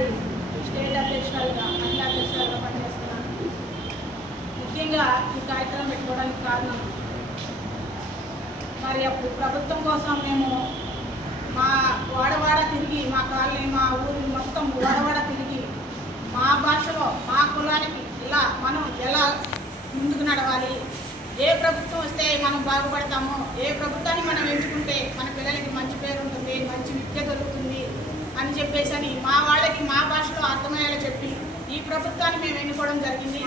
వాడి స్టేట్ అధ్యక్షురాలుగా మహిళా అధ్యక్షురాలుగా పనిచేస్తున్నాను. ముఖ్యంగా ఈ కార్యక్రమం పెట్టుకోవడానికి కారణం, మరి అప్పుడు ప్రభుత్వం కోసం మేము మా వాడవాడ తిరిగి, మా కాలనీ, మా ఊరు మొత్తం వాడవాడ తిరిగి మా భాషలో మా కులానికి ఇలా మనం ఎలా ముందుకు నడవాలి, ఏ ప్రభుత్వం వస్తే మనం బాగుపడతామో, ఏ ప్రభుత్వాన్ని మనం ఎంచుకుంటే మన పిల్లలకి మంచి పేరు ఉంటుంది, మంచి విద్య దొరుకుతుంది అని చెప్పేసి మా వాళ్ళకి మా భాషలో అర్థమయ్యేలా చెప్పి ఈ ప్రభుత్వాన్ని మేము ఎన్నుకోవడం జరిగింది.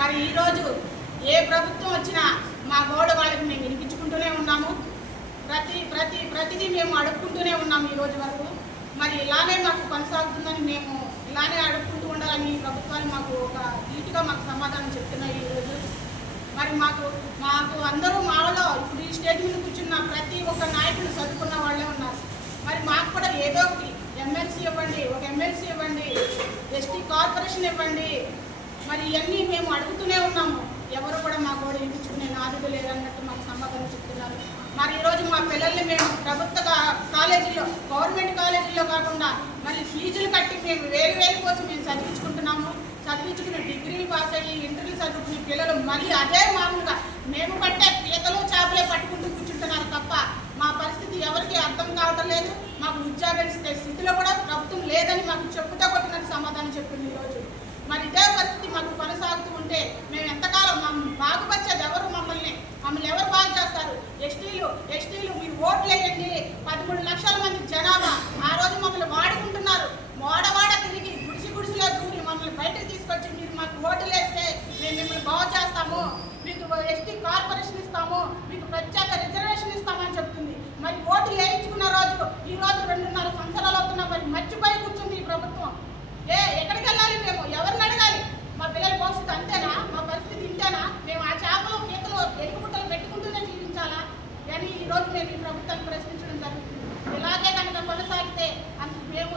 మరి ఈరోజు ఏ ప్రభుత్వం వచ్చినా మా గోడ వాళ్ళకి మేము వినిపించుకుంటూనే ఉన్నాము. ప్రతిదీ మేము అడుక్కుంటూనే ఉన్నాము ఈ రోజు వరకు. మరి ఇలానే మాకు కొనసాగుతుందని, మేము ఇలానే అడుక్కుంటూ ఉండాలని ప్రభుత్వాలు మాకు ఒక నీట్గా మాకు సమాధానం చెప్తున్నాయి ఈరోజు. మరి మాకు అందరూ మాలో ఇప్పుడు ఈ స్టేజ్ మీద కూర్చున్న ప్రతి ఒక్క నాయకుడు చదువుకున్న వాళ్ళే ఉన్నారు. మరి మాకు కూడా ఏదో ఒకటి ఎమ్మెల్సీ ఇవ్వండి, ఒక ఎమ్మెల్సీ ఇవ్వండి, ఎస్టీ కార్పొరేషన్ ఇవ్వండి, మరి ఇవన్నీ మేము అడుగుతూనే ఉన్నాము. ఎవరు కూడా మా గోడ వినిపించుకునే నాదుడు లేదన్నట్టు మాకు సమాధానం చెప్తున్నారు. మరి ఈరోజు మా పిల్లల్ని మేము ప్రభుత్వ కాలేజీలో, గవర్నమెంట్ కాలేజీల్లో కాకుండా మళ్ళీ ఫీజులు కట్టి మేము వేరు కోసం మేము చదివించుకుంటున్నాము. చదివించుకుని డిగ్రీలు పాస్ అయ్యి ఇంటర్వ్యూ చదువుకునే పిల్లలు మళ్ళీ అదే మామూలుగా మేము పట్టే పీతలు చేపలే పట్టుకుంటూ కూర్చుంటున్నారు తప్ప మా పరిస్థితి ఎవరికి అర్థం కావటం లేదు. మాకు ఉద్యోగాలు ఇస్తే స్థితిలో కూడా ప్రభుత్వం లేదని మాకు చెప్పుతో కొట్టినట్టు సమాధానం చెప్పింది ఈరోజు. మరి ఇదే పరిస్థితి మాకు కొనసాగుతూ ఉంటే మేము ఎంతకాలం బాగుపరిచేది ఎవరు? మమ్మల్ని ఎవరు బాగు చేస్తారు? ఎస్టీలు మీరు ఓట్లు వేయండి. 13 లక్షల మంది జనాభా ఆ రోజు మమ్మల్ని వాడుకుంటున్నారు. వాడవాడ తిరిగి గుడిసిలో దూరి మమ్మల్ని బయటకు తీసుకొచ్చి మీరు మాకు ఓట్లు వేస్తే మేము మిమ్మల్ని బాగు చేస్తాము, మీకు ఎస్టీ కార్పొరేషన్ ఇస్తాము, మీకు ప్రత్యేక రిజర్వేషన్ ఇస్తామని చెప్తుంది. మరి ఓట్లు వేయించుకున్న రోజు ఈ రోజు 2.5 సంవత్సరాలు అవుతున్నా మరి మర్చిపోయి కూర్చుంది ఈ ప్రభుత్వం. ఎక్కడికి వెళ్ళాలి? మేము ఎవరిని అడగాలి? మా పిల్లల భవిష్యత్తు అంతేనా? మా పరిస్థితి ఇంతేనా? మేము ఆ చేపలు పీతలు ఎలుగుబుట్టలు పెట్టుకుంటూనే జీవించాలా అని ఈరోజు మేము ఈ ప్రభుత్వాన్ని ప్రశ్నించడం జరుగుతుంది. ఇలాగే కనుక కొనసాగితే మేము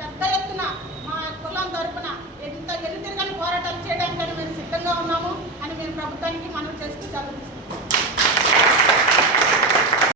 పెద్ద ఎత్తున మా కులం తరపున ఎన్నితిరగని పోరాటాలు చేయడానికని మేము సిద్ధంగా ఉన్నాము అని మేము ప్రభుత్వానికి మనవి చేస్తూ జరుగుతుంది.